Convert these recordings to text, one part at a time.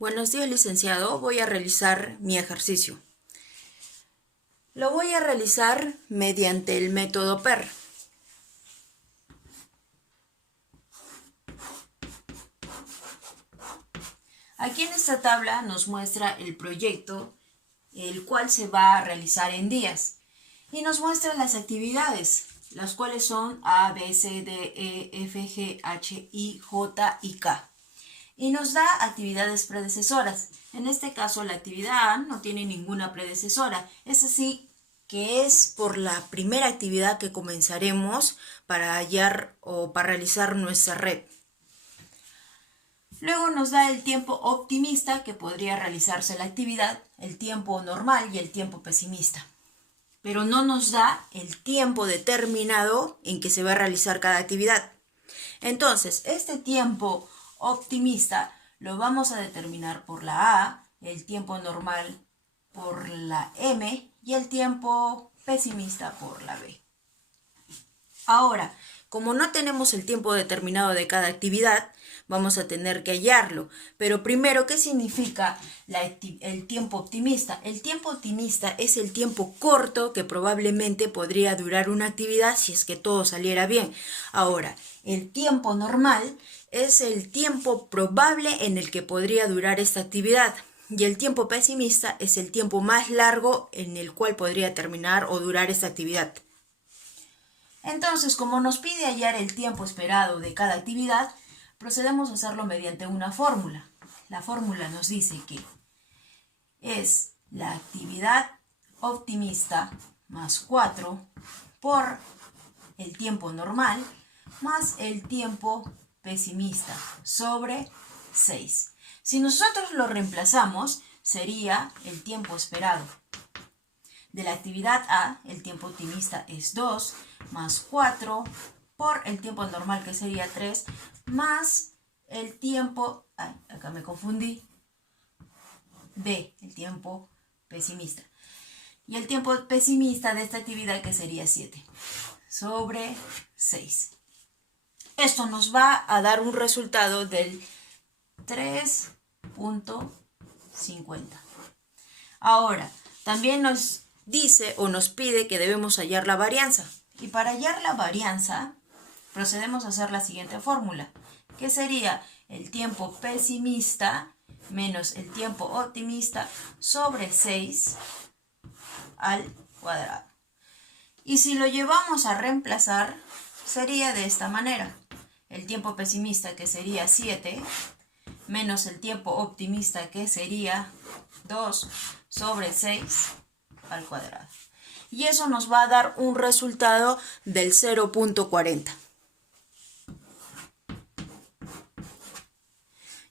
Buenos días, licenciado. Voy a realizar mi ejercicio. Lo voy a realizar mediante el método PER. Aquí en esta tabla nos muestra el proyecto, el cual se va a realizar en días. Y nos muestra las actividades, las cuales son A, B, C, D, E, F, G, H, I, J y K. Y nos da actividades predecesoras. En este caso, la actividad A no tiene ninguna predecesora. Es así que es por la primera actividad que comenzaremos para hallar o para realizar nuestra red. Luego nos da el tiempo optimista que podría realizarse la actividad, el tiempo normal y el tiempo pesimista. Pero no nos da el tiempo determinado en que se va a realizar cada actividad. Entonces, este tiempo optimista lo vamos a determinar por la A, el tiempo normal por la M y el tiempo pesimista por la B. Ahora, como no tenemos el tiempo determinado de cada actividad, vamos a tener que hallarlo. Pero primero, ¿qué significa el tiempo optimista? El tiempo optimista es el tiempo corto que probablemente podría durar una actividad si es que todo saliera bien. Ahora, el tiempo normal es el tiempo probable en el que podría durar esta actividad. Y el tiempo pesimista es el tiempo más largo en el cual podría terminar o durar esta actividad. Entonces, como nos pide hallar el tiempo esperado de cada actividad, procedemos a hacerlo mediante una fórmula. La fórmula nos dice que es la actividad optimista más 4 por el tiempo normal más el tiempo pesimista sobre 6. Si nosotros lo reemplazamos, sería el tiempo esperado. De la actividad A, el tiempo optimista es 2, más 4 por el tiempo normal, que sería 3, más el tiempo, acá me confundí, B, el tiempo pesimista. Y el tiempo pesimista de esta actividad, que sería 7, sobre 6. Esto nos va a dar un resultado del 3.50. Ahora, también nos dice o nos pide que debemos hallar la varianza. Y para hallar la varianza, procedemos a hacer la siguiente fórmula, que sería el tiempo pesimista menos el tiempo optimista sobre 6 al cuadrado. Y si lo llevamos a reemplazar, sería de esta manera. El tiempo pesimista, que sería 7, menos el tiempo optimista, que sería 2 sobre 6 al cuadrado. Y eso nos va a dar un resultado del 0.40.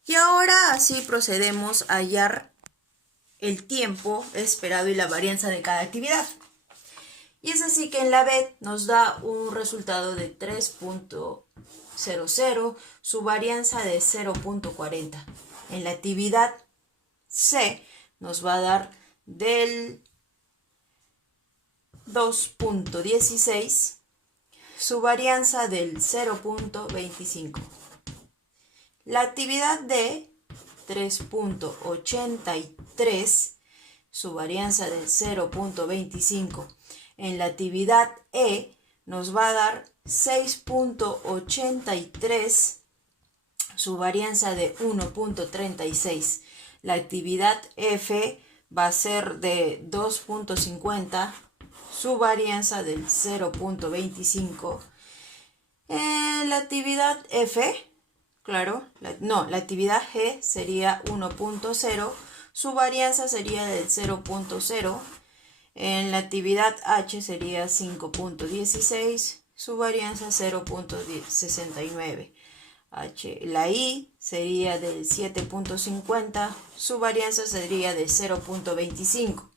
Y ahora así procedemos a hallar el tiempo esperado y la varianza de cada actividad. Y es así que en la B nos da un resultado de 3.00, su varianza de 0.40. En la actividad C nos va a dar del 2.16, su varianza del 0.25. La actividad D, 3.83, su varianza del 0.25. En la actividad E nos va a dar 6.83, su varianza de 1.36. La actividad F va a ser de 2.50, su varianza del 0.25. En la actividad F, claro, la actividad G sería 1.0, su varianza sería del 0.0. En la actividad H sería 5.16, su varianza 0.69. La I sería del 7.50, su varianza sería de 0.25.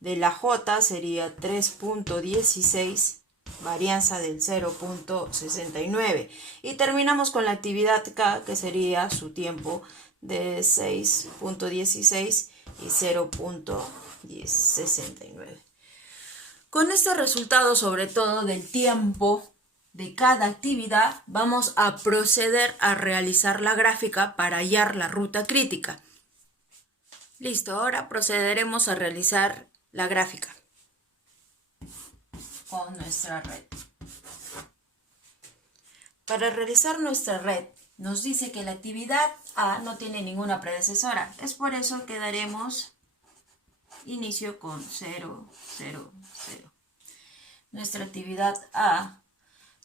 De la J sería 3.16, varianza del 0.69. Y terminamos con la actividad K, que sería su tiempo de 6.16 y 0.69. Con este resultado, sobre todo del tiempo de cada actividad, vamos a proceder a realizar la gráfica para hallar la ruta crítica. Listo, ahora procederemos a realizar la gráfica con nuestra red. Para realizar nuestra red, nos dice que la actividad A no tiene ninguna predecesora. Es por eso que daremos inicio con 0, 0, 0. Nuestra actividad A.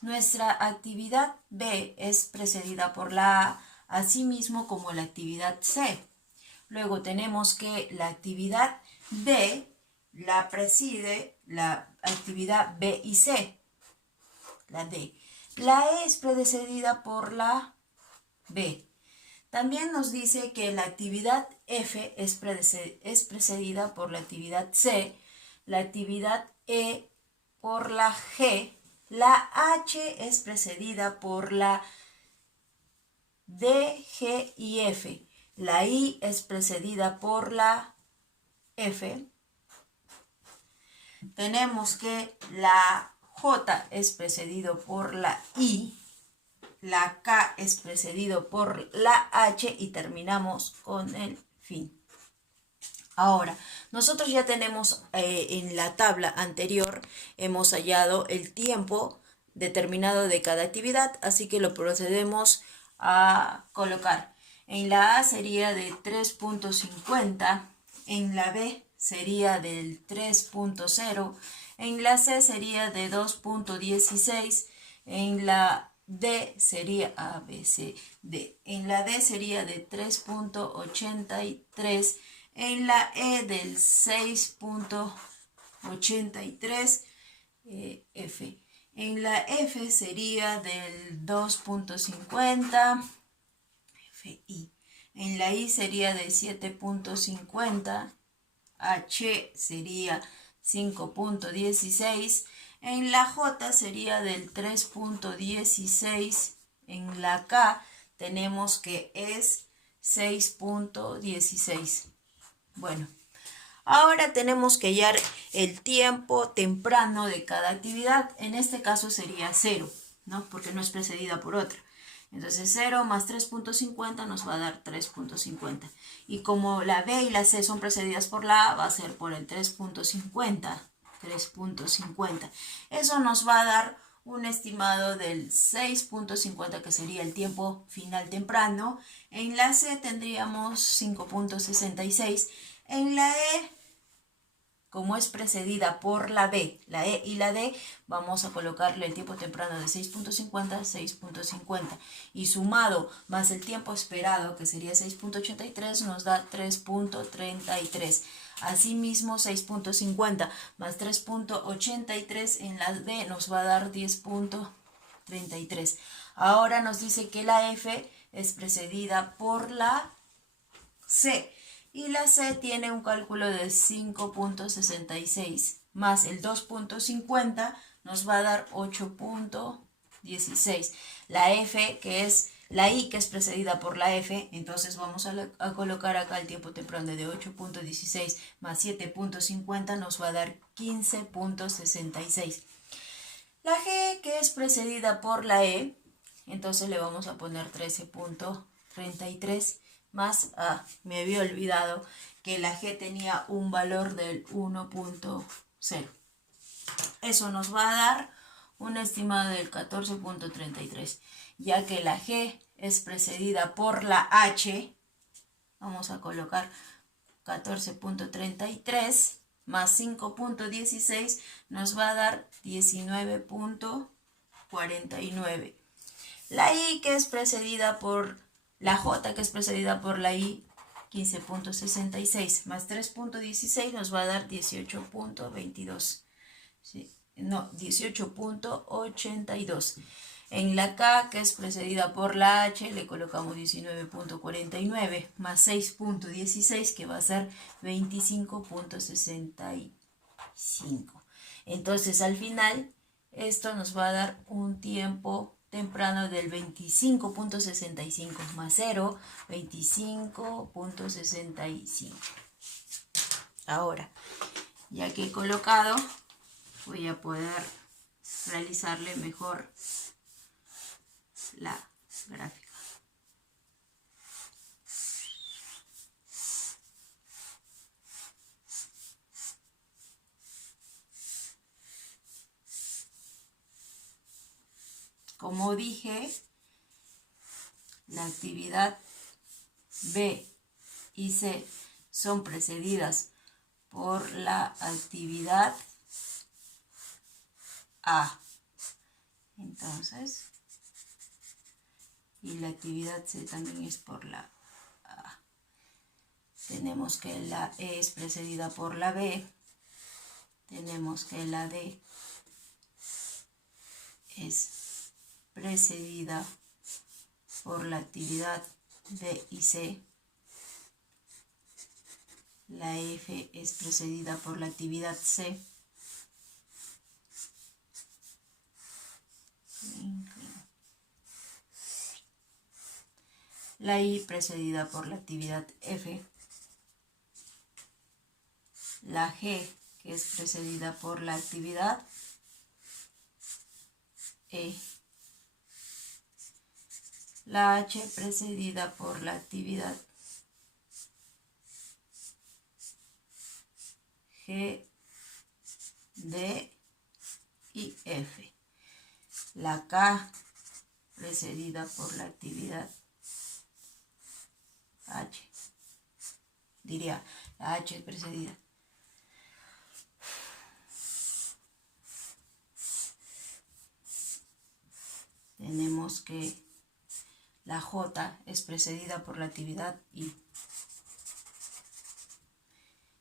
Nuestra actividad B es precedida por la A, así mismo como la actividad C. Luego tenemos que la actividad B la preside la actividad B y C, la D. La E es precedida por la B. También nos dice que la actividad F es precedida por la actividad C, la actividad E por la G, la H es precedida por la D, G y F. La I es precedida por la F. Tenemos que la J es precedido por la I. La K es precedido por la H y terminamos con el fin. Ahora, nosotros ya tenemos en la tabla anterior, hemos hallado el tiempo determinado de cada actividad, así que lo procedemos a colocar. En la A sería de 3.50, en la B sería del 3.0, en la C sería de 2.16, en la D sería A, B, C, D. En la D sería de 3.83, en la E del 6.83, F. En la F sería del 2.50, FI. En la I sería de 7.50, H sería 5.16, en la J sería del 3.16, en la K tenemos que es 6.16. Bueno, ahora tenemos que hallar el tiempo temprano de cada actividad. En este caso sería 0, ¿no? Porque no es precedida por otra. Entonces 0 más 3.50 nos va a dar 3.50. Y como la B y la C son precedidas por la A, va a ser por el 3.50. 3.50. Eso nos va a dar un estimado del 6.50, que sería el tiempo final temprano. En la C tendríamos 5.66. En la E, como es precedida por la B, la E y la D, vamos a colocarle el tiempo temprano de 6.50, 6.50. Y sumado más el tiempo esperado, que sería 6.83, nos da 3.33. Asimismo, 6.50 más 3.83 en la D nos va a dar 10.33. Ahora nos dice que la F es precedida por la C. Y la C tiene un cálculo de 5.66 más el 2.50 nos va a dar 8.16. La F, que es la I, que es precedida por la F, entonces vamos a colocar acá el tiempo temprano de 8.16 más 7.50 nos va a dar 15.66. La G, que es precedida por la E, entonces le vamos a poner 13.33. Más, me había olvidado que la G tenía un valor del 1.0. Eso nos va a dar un estimado del 14.33. Ya que la G es precedida por la H, vamos a colocar 14.33 más 5.16 nos va a dar 19.49. La I, que es precedida por la J, que es precedida por la I, 15.66 más 3.16 nos va a dar 18.22. ¿Sí? No, 18.82. En la K, que es precedida por la H, le colocamos 19.49 más 6.16, que va a ser 25.65. Entonces, al final, esto nos va a dar un tiempo temprano del 25.65 más 0, 25.65. Ahora, ya que he colocado, voy a poder realizarle mejor la gráfica. como dije, la actividad B y C son precedidas por la actividad A. Entonces, y la actividad C también es por la A. Tenemos que la E es precedida por la B. Tenemos que la D es precedida por la actividad B y C. La F es precedida por la actividad C. La I precedida por la actividad F. La G, que es precedida por la actividad E. La H precedida por la actividad G, D y F. La K precedida por la actividad H. Diría, la H precedida. Tenemos que la J es precedida por la actividad I.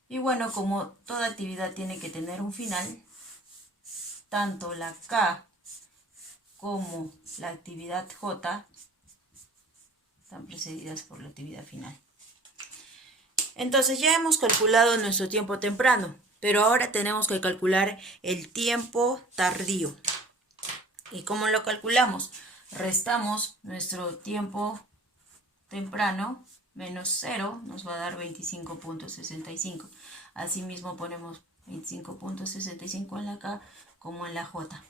Y bueno, como toda actividad tiene que tener un final, tanto la K como la actividad J están precedidas por la actividad final. Entonces ya hemos calculado nuestro tiempo temprano, pero ahora tenemos que calcular el tiempo tardío. ¿Y cómo lo calculamos? Restamos nuestro tiempo temprano menos 0, nos va a dar 25.65. Asimismo ponemos 25.65 en la K como en la J.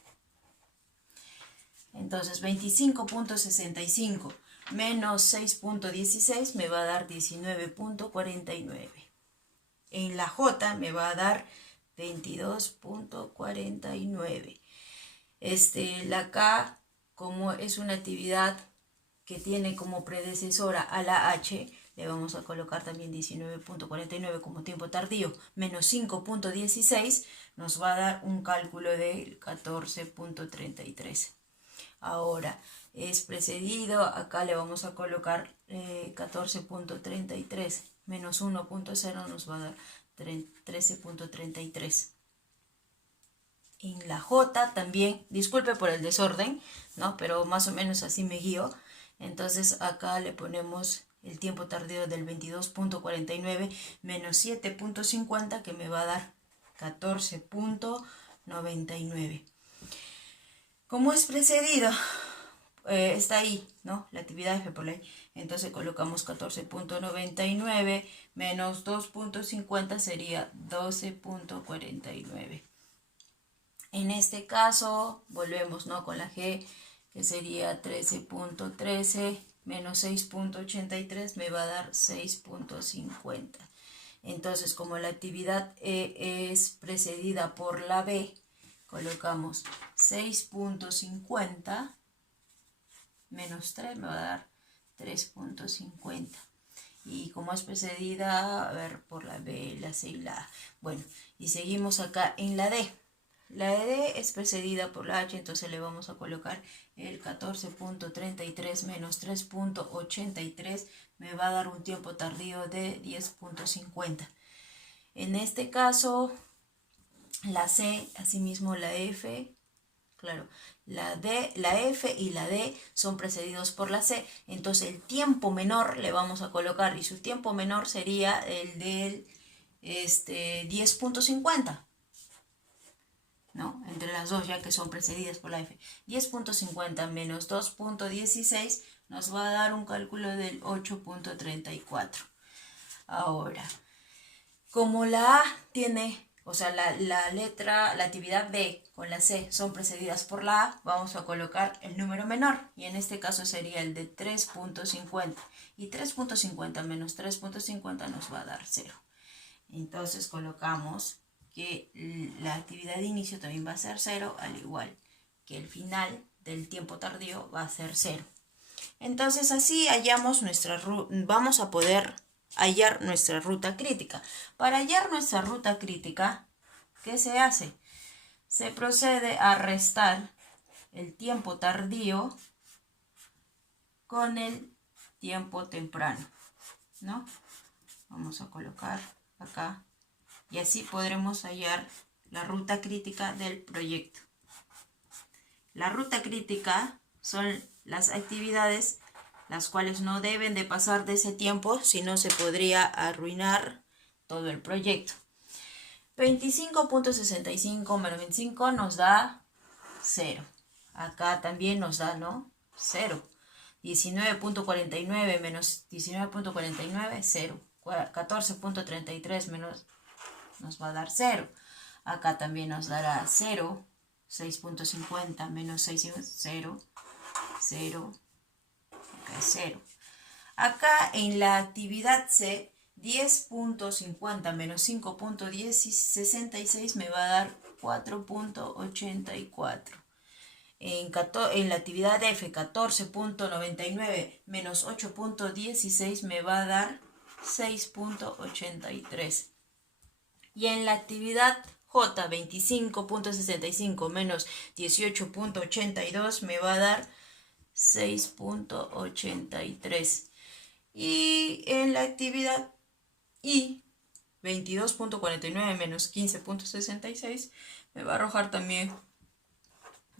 Entonces 25.65 menos 6.16 me va a dar 19.49. En la J me va a dar 22.49. La K, como es una actividad que tiene como predecesora a la H, le vamos a colocar también 19.49 como tiempo tardío, menos 5.16, nos va a dar un cálculo de 14.33. Ahora, es precedido, acá le vamos a colocar 14.33, menos 1.0 nos va a dar 13.33. En la J también, disculpe por el desorden, ¿no? Pero más o menos así me guío. Entonces acá le ponemos el tiempo tardío del 22.49 menos 7.50 que me va a dar 14.99. Como es precedido, está ahí, ¿no? La actividad F por ahí. Entonces colocamos 14.99 menos 2.50 sería 12.49. En este caso, volvemos, ¿no? Con la G, que sería 13.13 menos 6.83 me va a dar 6.50. Entonces, como la actividad E es precedida por la B, colocamos 6.50 menos 3 me va a dar 3.50. Y como es precedida, a ver, por la B, la C y la A. Bueno, y seguimos acá en la D. La D es precedida por la H, entonces le vamos a colocar el 14.33 menos 3.83, me va a dar un tiempo tardío de 10.50. En este caso, la C, asimismo la F, claro, la D, la F y la D son precedidos por la C, entonces el tiempo menor le vamos a colocar y su tiempo menor sería el del 10.50. ¿no? Entre las dos, ya que son precedidas por la F. 10.50 menos 2.16 nos va a dar un cálculo del 8.34. Ahora, como la A tiene, o sea, la actividad B con la C son precedidas por la A, vamos a colocar el número menor, y en este caso sería el de 3.50. Y 3.50 menos 3.50 nos va a dar 0. Entonces colocamos que la actividad de inicio también va a ser 0, al igual que el final del tiempo tardío va a ser 0. Entonces así vamos a poder hallar nuestra ruta crítica. Para hallar nuestra ruta crítica, ¿qué se hace? Se procede a restar el tiempo tardío con el tiempo temprano, ¿no? Vamos a colocar acá y así podremos hallar la ruta crítica del proyecto. La ruta crítica son las actividades las cuales no deben de pasar de ese tiempo, si no se podría arruinar todo el proyecto. 25.65 menos 25 nos da 0. Acá también nos da, ¿no? 0. 19.49 menos 19.49, 0. 14.33 menos nos va a dar 0. Acá también nos dará 0. 6.50 menos 6, 0. 0. Acá es 0. Acá en la actividad C, 10.50 menos 5.66 me va a dar 4.84. En la actividad F, 14.99 menos 8.16 me va a dar 6.83. Y en la actividad J, 25.65 menos 18.82 me va a dar 6.83. Y en la actividad I, 22.49 menos 15.66 me va a arrojar también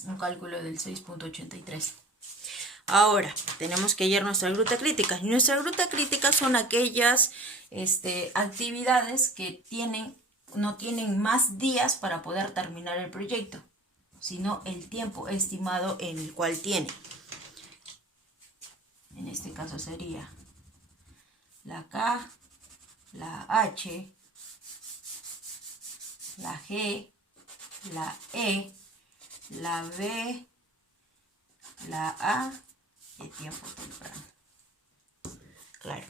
un cálculo del 6.83. Ahora, tenemos que hallar nuestra ruta crítica. Y nuestra ruta crítica son aquellas actividades que no tienen más días para poder terminar el proyecto, sino el tiempo estimado en el cual tiene. En este caso sería la K, la H, la G, la E, la B, la A y el tiempo temprano. Claro,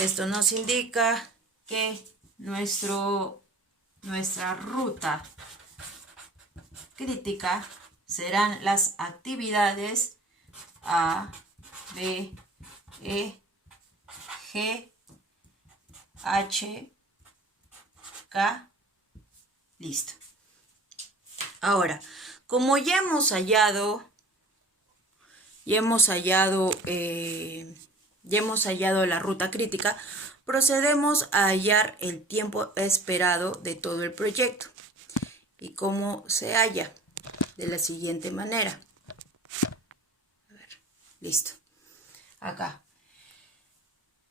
esto nos indica que nuestra ruta crítica serán las actividades A, B, E, G, H, K. Listo. Ahora, como ya hemos hallado la ruta crítica, procedemos a hallar el tiempo esperado de todo el proyecto. ¿Y cómo se halla? De la siguiente manera. A ver, listo. Acá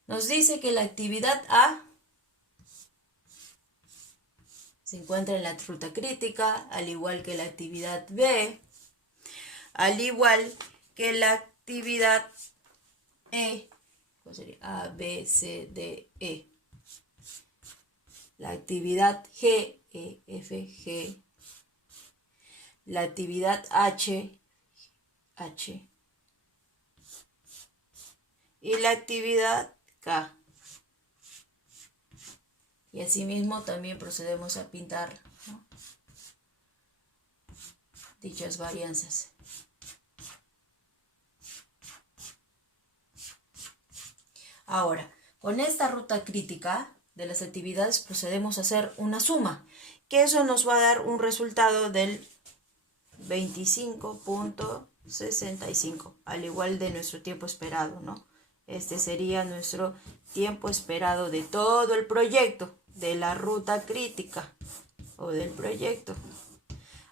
nos dice que la actividad A se encuentra en la ruta crítica, al igual que la actividad B, al igual que la actividad E. ¿Cuál sería? A, B, C, D, E. La actividad G, E, F, G. La actividad H, H. Y la actividad K. Y asimismo también procedemos a pintar, ¿no?, dichas varianzas. Ahora, con esta ruta crítica de las actividades procedemos a hacer una suma, que eso nos va a dar un resultado del 25.65, al igual de nuestro tiempo esperado, ¿no? Este sería nuestro tiempo esperado de todo el proyecto, de la ruta crítica o del proyecto.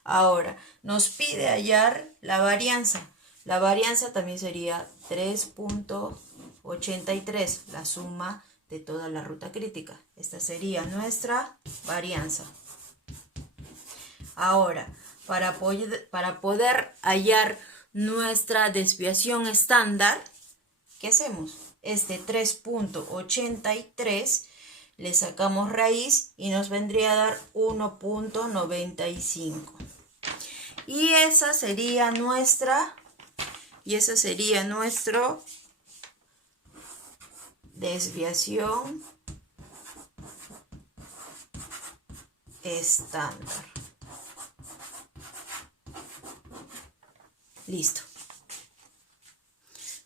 Ahora, nos pide hallar la varianza. La varianza también sería 3.83, la suma de toda la ruta crítica. Esta sería nuestra varianza. Ahora, para poder hallar nuestra desviación estándar, ¿qué hacemos? Este 3.83 le sacamos raíz y nos vendría a dar 1.95. Y esa sería nuestra desviación estándar. Listo.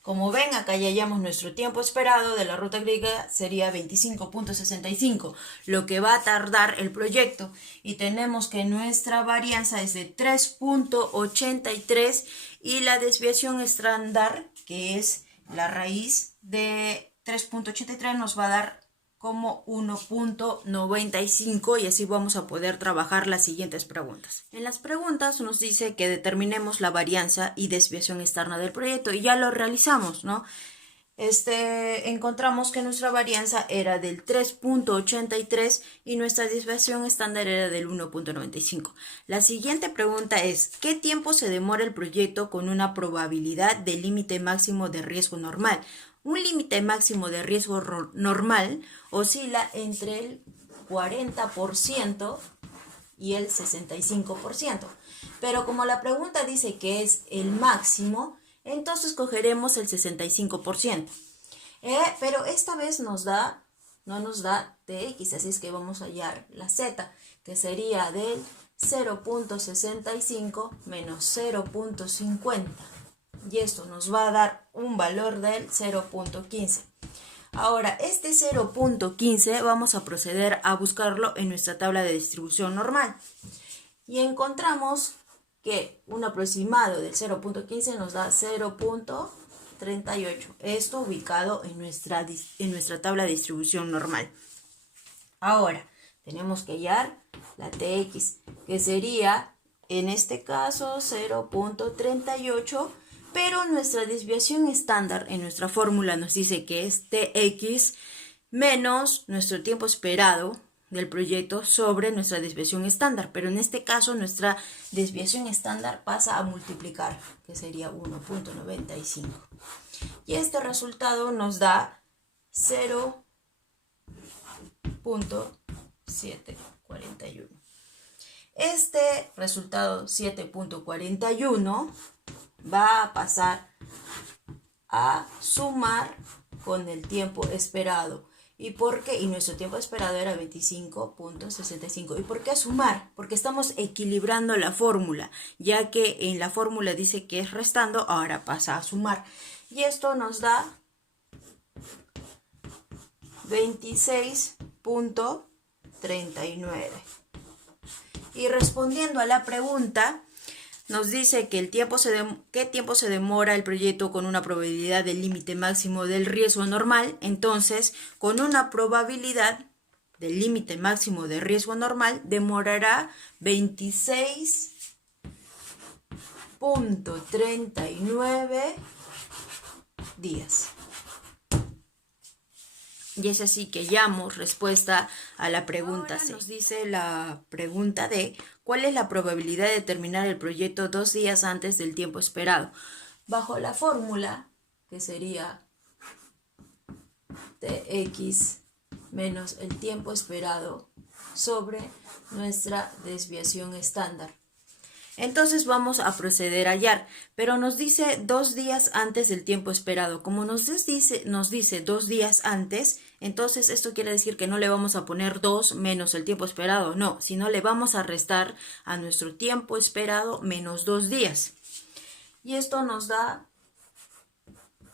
Como ven, acá ya hallamos nuestro tiempo esperado de la ruta griega, sería 25.65, lo que va a tardar el proyecto. Y tenemos que nuestra varianza es de 3.83 y la desviación estándar, que es la raíz de 3.83, nos va a dar como 1.95 y así vamos a poder trabajar las siguientes preguntas. En las preguntas nos dice que determinemos la varianza y desviación externa del proyecto y ya lo realizamos, ¿no? Encontramos que nuestra varianza era del 3.83 y nuestra desviación estándar era del 1.95. La siguiente pregunta es, ¿qué tiempo se demora el proyecto con una probabilidad de límite máximo de riesgo normal? Un límite máximo de riesgo normal oscila entre el 40% y el 65%. Pero como la pregunta dice que es el máximo, entonces cogeremos el 65%. Pero esta vez no nos da Tx, así es que vamos a hallar la Z, que sería del 0.65 menos 0.50. Y esto nos va a dar un valor del 0.15. Ahora, este 0.15 vamos a proceder a buscarlo en nuestra tabla de distribución normal. Y encontramos que un aproximado del 0.15 nos da 0.38. Esto ubicado en nuestra tabla de distribución normal. Ahora, tenemos que hallar la Tx, que sería, en este caso, 0.38, pero nuestra desviación estándar en nuestra fórmula nos dice que es Tx menos nuestro tiempo esperado del proyecto sobre nuestra desviación estándar, pero en este caso nuestra desviación estándar pasa a multiplicar, que sería 1.95. Y este resultado nos da 0.741. Este resultado 7.41 va a pasar a sumar con el tiempo esperado. ¿Y por qué? Y nuestro tiempo esperado era 25.65. ¿Y por qué sumar? Porque estamos equilibrando la fórmula, ya que en la fórmula dice que es restando, ahora pasa a sumar. Y esto nos da 26.39. Y respondiendo a la pregunta, nos dice que ¿qué tiempo se demora el proyecto con una probabilidad del límite máximo del riesgo normal? Entonces, con una probabilidad del límite máximo de riesgo normal, demorará 26.39 días. Y es así que hallamos respuesta a la pregunta C. Nos dice la pregunta D, ¿cuál es la probabilidad de terminar el proyecto 2 días antes del tiempo esperado? Bajo la fórmula, que sería Tx menos el tiempo esperado sobre nuestra desviación estándar. Entonces vamos a proceder a hallar, pero nos dice 2 días antes del tiempo esperado. Como nos dice 2 días antes, entonces esto quiere decir que no le vamos a poner 2 menos el tiempo esperado, no, sino le vamos a restar a nuestro tiempo esperado menos 2 días. Y esto nos da,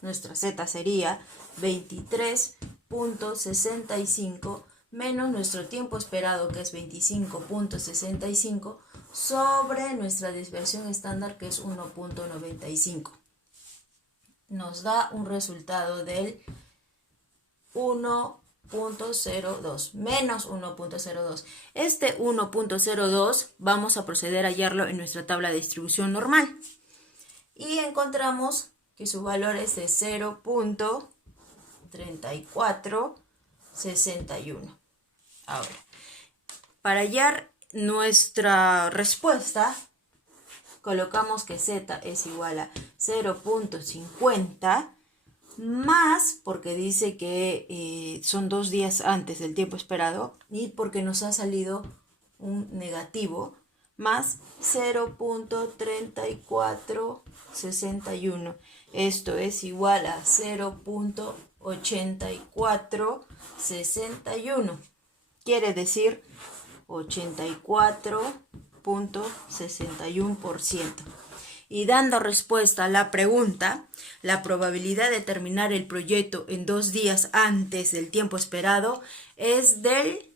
nuestra Z sería 23.65 menos nuestro tiempo esperado, que es 25.65, sobre nuestra desviación estándar, que es 1.95. Nos da un resultado del 1.02, menos 1.02. Este 1.02 vamos a proceder a hallarlo en nuestra tabla de distribución normal. Y encontramos que su valor es de 0.3461. Ahora, para hallar nuestra respuesta, colocamos que Z es igual a 0.50 más, porque dice que son 2 días antes del tiempo esperado y porque nos ha salido un negativo, más 0.3461. Esto es igual a 0.8461. Quiere decir 84.61%. Y dando respuesta a la pregunta, la probabilidad de terminar el proyecto en 2 días antes del tiempo esperado es del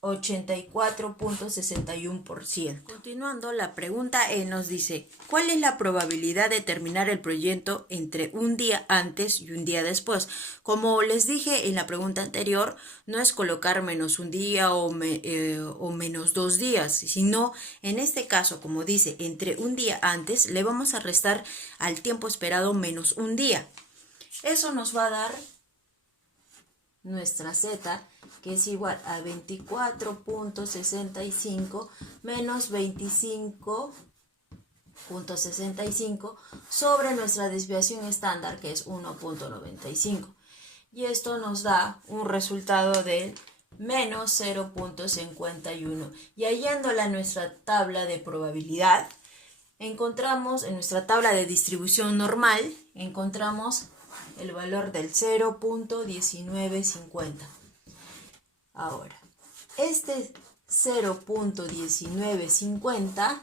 84.61%. Continuando, la pregunta E nos dice, ¿cuál es la probabilidad de terminar el proyecto entre un día antes y un día después? Como les dije en la pregunta anterior, no es colocar menos un día o menos 2 días, sino en este caso, como dice, entre un día antes, le vamos a restar al tiempo esperado menos un día. Eso nos va a dar nuestra z, que es igual a 24.65 menos 25.65 sobre nuestra desviación estándar, que es 1.95. Y esto nos da un resultado de menos 0.51. Y hallándola en nuestra tabla de probabilidad, encontramos en nuestra tabla de distribución normal, encontramos el valor del 0.1950. Ahora, este 0.1950,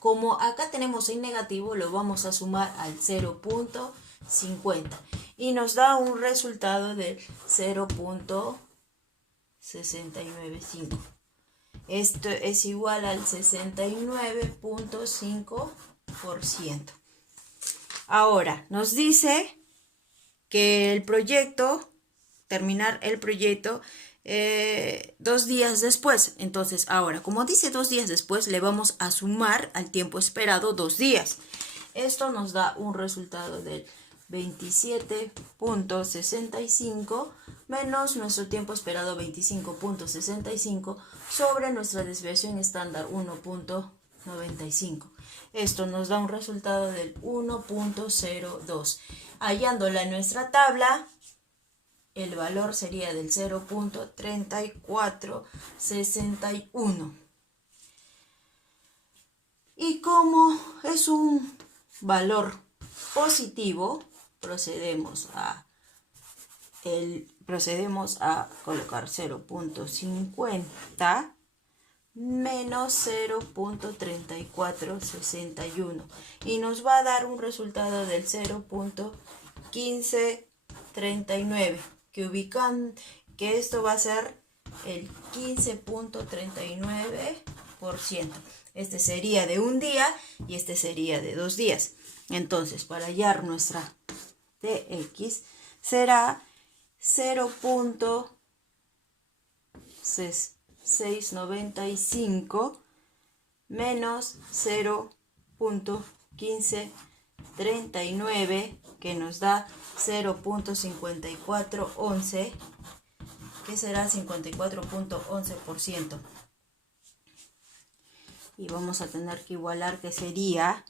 como acá tenemos en negativo, lo vamos a sumar al 0.50 y nos da un resultado de 0.695. Esto es igual al 69.5%. Ahora, nos dice que el proyecto, terminar el proyecto 2 días después. Entonces, ahora, como dice 2 días después, le vamos a sumar al tiempo esperado 2 días. Esto nos da un resultado del 27.65 menos nuestro tiempo esperado 25.65 sobre nuestra desviación estándar 1.95. Esto nos da un resultado del 1.02. Hallándola en nuestra tabla, el valor sería del 0.3461. Y como es un valor positivo, procedemos a colocar 0.50 menos 0.3461 y nos va a dar un resultado del 0.1539, que esto va a ser el 15.39%. Este sería de un día y este sería de 2 días. Entonces, para hallar nuestra TX será 0.695 menos 0.1539, que nos da 0.5411, que será 54.11%. Y vamos a tener que igualar, que sería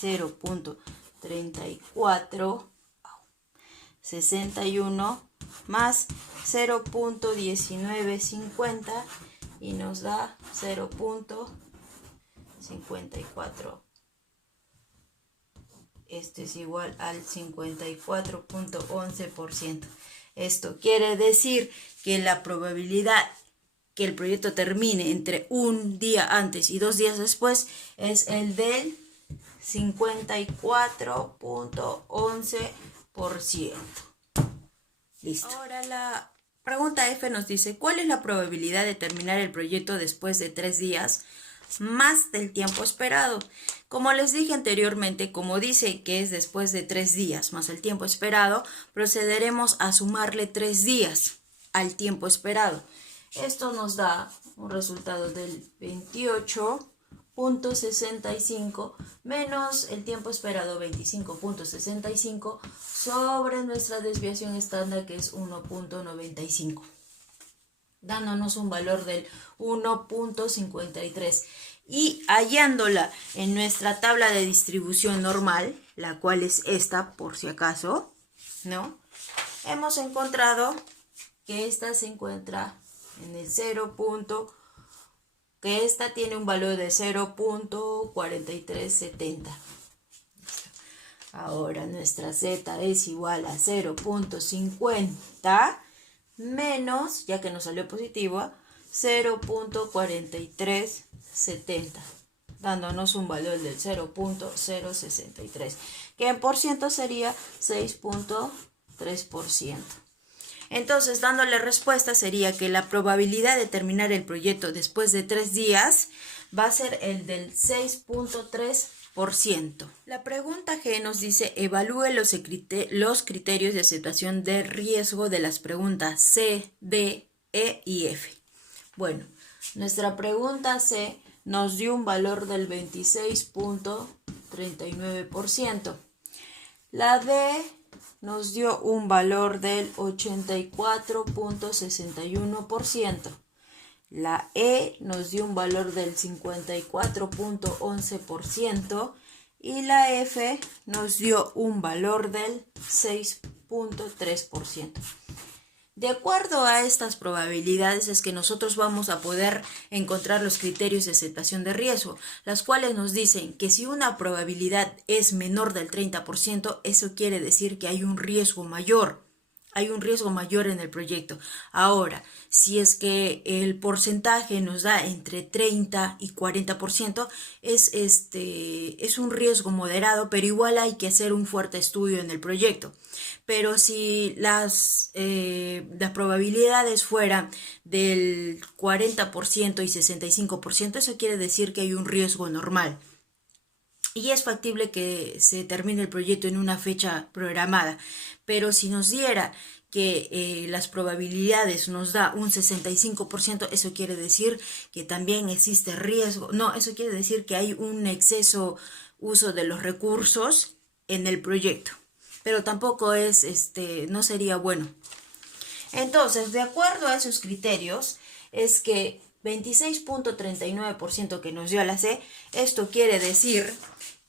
0.3461 más 0.1950 y nos da 0.54. Esto es igual al 54.11%. Esto quiere decir que la probabilidad que el proyecto termine entre un día antes y 2 días después es el del 54.11%. Listo. Ahora la pregunta F nos dice, ¿cuál es la probabilidad de terminar el proyecto después de 3 días más del tiempo esperado? Como les dije anteriormente, como dice que es después de 3 días más el tiempo esperado, procederemos a sumarle 3 días al tiempo esperado. Esto nos da un resultado del 28.65 menos el tiempo esperado 25.65 sobre nuestra desviación estándar, que es 1.95, dándonos un valor del 1.53. Y hallándola en nuestra tabla de distribución normal, la cual es esta por si acaso, ¿no? Hemos encontrado que esta se encuentra en el que esta tiene un valor de 0.4370. Ahora nuestra z es igual a 0.50 menos, ya que nos salió positivo, 0.4370, dándonos un valor del 0.063, que en por ciento sería 6.3%. Entonces, dándole respuesta, sería que la probabilidad de terminar el proyecto después de 3 días va a ser el del 6.3%. La pregunta G nos dice: evalúe los criterios de aceptación de riesgo de las preguntas C, D, E y F. Bueno, nuestra pregunta C nos dio un valor del 26.39%. La D nos dio un valor del 84.61%. La E nos dio un valor del 54.11% y la F nos dio un valor del 6.3%. De acuerdo a estas probabilidades es que nosotros vamos a poder encontrar los criterios de aceptación de riesgo, las cuales nos dicen que si una probabilidad es menor del 30%, eso quiere decir que hay un riesgo mayor. Hay un riesgo mayor en el proyecto. Ahora, si es que el porcentaje nos da entre 30 y 40%, es un riesgo moderado, pero igual hay que hacer un fuerte estudio en el proyecto. Pero si las probabilidades fueran del 40% y 65%, eso quiere decir que hay un riesgo normal. Y es factible que se termine el proyecto en una fecha programada. Pero si nos diera que las probabilidades nos da un 65%, eso quiere decir que también existe riesgo. No, eso quiere decir que hay un exceso uso de los recursos en el proyecto. Pero tampoco no sería bueno. Entonces, de acuerdo a esos criterios, es que 26.39% que nos dio la C, esto quiere decir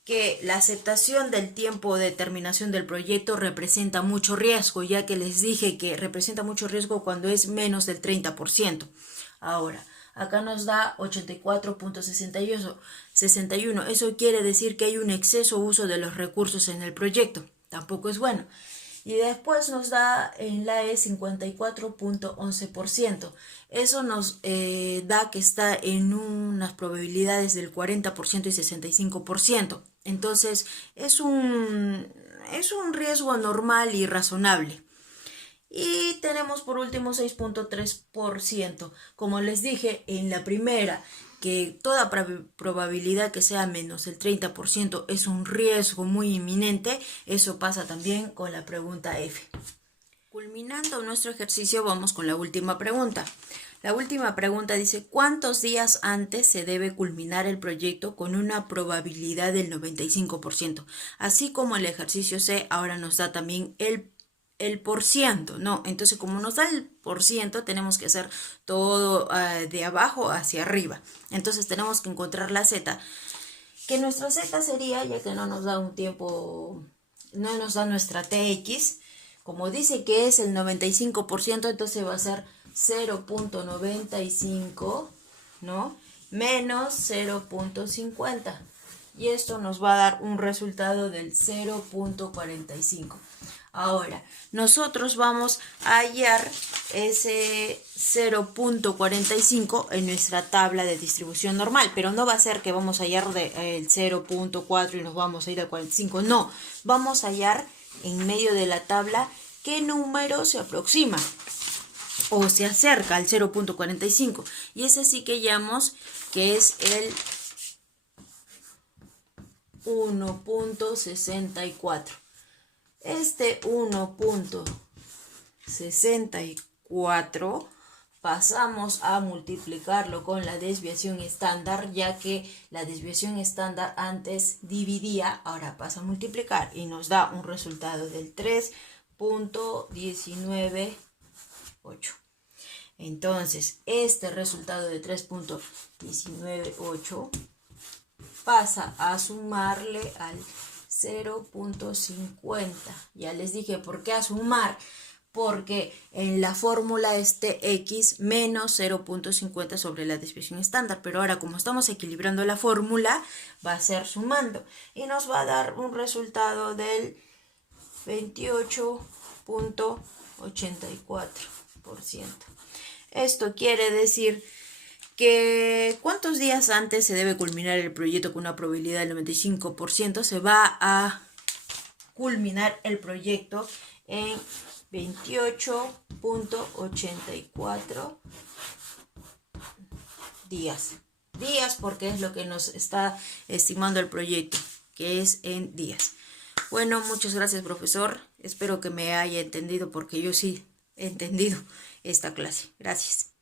que la aceptación del tiempo de terminación del proyecto representa mucho riesgo, ya que les dije que representa mucho riesgo cuando es menos del 30%. Ahora, acá nos da 84.61. Eso quiere decir que hay un exceso uso de los recursos en el proyecto. Tampoco es bueno. Y después nos da en la E 54.11%. Eso nos da que está en unas probabilidades del 40% y 65%. Entonces es un riesgo normal y razonable. Y tenemos por último 6.3%. Como les dije en la primera, que toda probabilidad que sea menos el 30% es un riesgo muy inminente, eso pasa también con la pregunta F. Culminando nuestro ejercicio, vamos con la última pregunta. La última pregunta dice: ¿cuántos días antes se debe culminar el proyecto con una probabilidad del 95%? Así como el ejercicio C, ahora nos da también el por ciento, ¿no? Entonces, como nos da el por ciento, tenemos que hacer todo de abajo hacia arriba. Entonces, tenemos que encontrar la Z, que nuestra Z sería, ya que no nos da un tiempo, no nos da nuestra TX, como dice que es el 95%, entonces va a ser 0.95, ¿no? Menos 0.50. Y esto nos va a dar un resultado del 0.45. Ahora, nosotros vamos a hallar ese 0.45 en nuestra tabla de distribución normal, pero no va a ser que vamos a hallar el 0.4 y nos vamos a ir al 45, no, vamos a hallar en medio de la tabla qué número se aproxima o se acerca al 0.45, y es así que hallamos que es el 1.64. Este 1.64 pasamos a multiplicarlo con la desviación estándar, ya que la desviación estándar antes dividía, ahora pasa a multiplicar y nos da un resultado del 3.198. Entonces, este resultado de 3.198 pasa a sumarle al 0.50. Ya les dije por qué a sumar, porque en la fórmula x menos 0.50 sobre la desviación estándar, pero ahora como estamos equilibrando la fórmula, va a ser sumando y nos va a dar un resultado del 28.84%. Esto quiere decir que cuántos días antes se debe culminar el proyecto con una probabilidad del 95%. Se va a culminar el proyecto en 28.84 días. Días porque es lo que nos está estimando el proyecto, que es en días. Bueno, muchas gracias, profesor. Espero que me haya entendido porque yo sí he entendido esta clase. Gracias.